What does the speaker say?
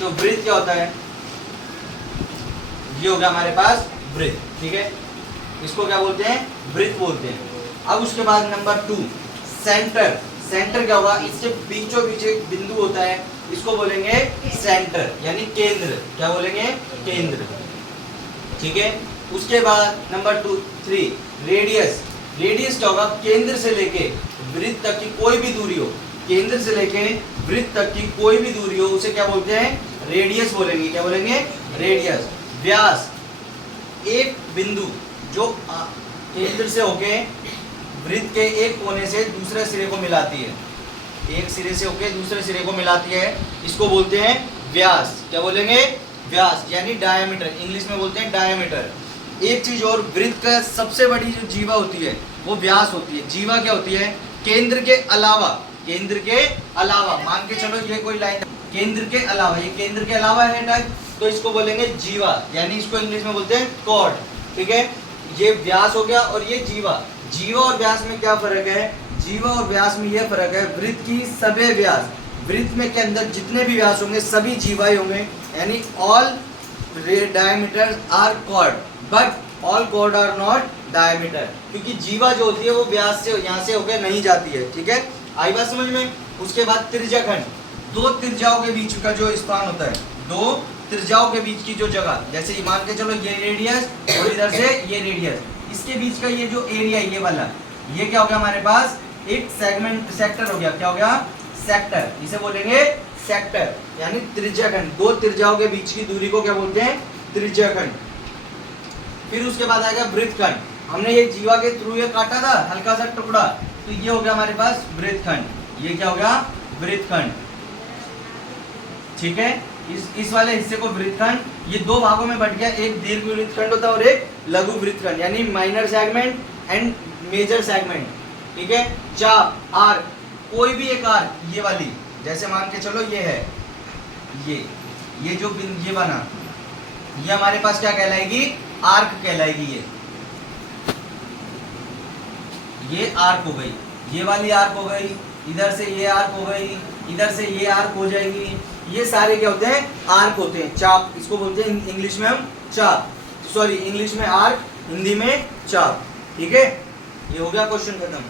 तो वृत्त क्या होता है, ये होगा हमारे पास वृत्त, ठीक है, इसको क्या बोलते हैं, वृत्त बोलते हैं। अब उसके बाद नंबर 2 सेंटर। सेंटर क्या होगा, इससे बीचों बीच एक बिंदु होता है, इसको बोलेंगे सेंटर यानी केंद्र, क्या बोलेंगे, केंद्र, ठीक है। उसके बाद नंबर 3 रेडियस। रेडियस क्या होगा, केंद्र से लेके वृत्त तक की कोई भी दूरी हो, केंद्र से लेके वृत्त तक की कोई भी दूरी हो उसे क्या बोलते हैं, रेडियस बोलेंगे, क्या बोलेंगे, रेडियस। व्यास, एक बिंदु जो केंद्र से होके वृत्त के एक कोने से दूसरे सिरे को मिलाती है, एक सिरे से होके दूसरे सिरे को मिलाती है, इसको बोलते हैं व्यास, क्या बोलेंगे, व्यास यानी डायमीटर, इंग्लिश में बोलते हैं डायमीटर। एक चीज और, वृत्त का सबसे बड़ी जो जीवा होती है वो व्यास होती है। जीवा क्या होती है, केंद्र के अलावा, केंद्र के अलावा, मान के चलो ये कोई लाइन केंद्र के अलावा, ये केंद्र के अलावा है टाइप, तो इसको बोलेंगे जीवा, यानी इसको इंग्लिश में बोलते हैं कॉर्ड, ठीक है। ये व्यास हो गया और ये जीवा। जीवा और व्यास में क्या फर्क है, जीवा और व्यास में यह फर्क है, वृत्त की सभी व्यास, वृत्त में के अंदर जितने भी व्यास होंगे सभी जीवा ही होंगे, यानी all diameters are chord but all chord are not diameter, क्योंकि जीवा जो होती है वो व्यास से यहाँ से होकर नहीं जाती है, ठीक है, आई बात समझ में। उसके बाद त्रिज्याखंड, दो त्रिज्याओं के बीच का जो स्पान होता है, दो त्रिज्याओं के बीच की जो जगह, जैसे मान के चलो ये रेडियस और इधर से ये रेडियस, इसके बीच का ये जो एरिया ये वाला, ये क्या हो गया हमारे पास, एक सेगमेंट, सेक्टर हो गया, क्या हो गया, सेक्टर, इसे बोलेंगे सेक्टर, यानी त्रिज्याखंड। दो त्रिज्याओं के बीच की दूरी को क्या बोलते हैं, त्रिज्याखंड। फिर उसके बाद आएगा वृत्तखंड। हमने ये जीवा के थ्रू ये काटा था हल्का सा टुकड़ा, तो ये हो गया हमारे पास वृत्तखंड, ये क्या हो गया, वृत्तखंड, ठीक है। इस वाले हिस्से को वृत्तखंड, ये दो भागों में बट गया, एक दीर्घ वृत्तखंड होता है और एक लघु वृत्तखंड, यानी minor segment and major segment, ठीक है। चाप, आर्क, कोई भी एक आर्क, ये वाली, जैसे मान के चलो ये है, ये जो ये बना, ये हमारे पास क्या कहलाएगी, आर्क कहलाएगी, ये आर्क हो गई, ये वाली आर्क हो गई, इधर से ये आर्क हो गई, इधर से ये आर्क हो जाएगी, ये सारे क्या होते हैं, आर्क होते हैं। चाप इसको बोलते हैं इंग्लिश में हम चाप, सॉरी इंग्लिश में आर्क, हिंदी में चाप, ठीक है। ये हो गया क्वेश्चन खत्म।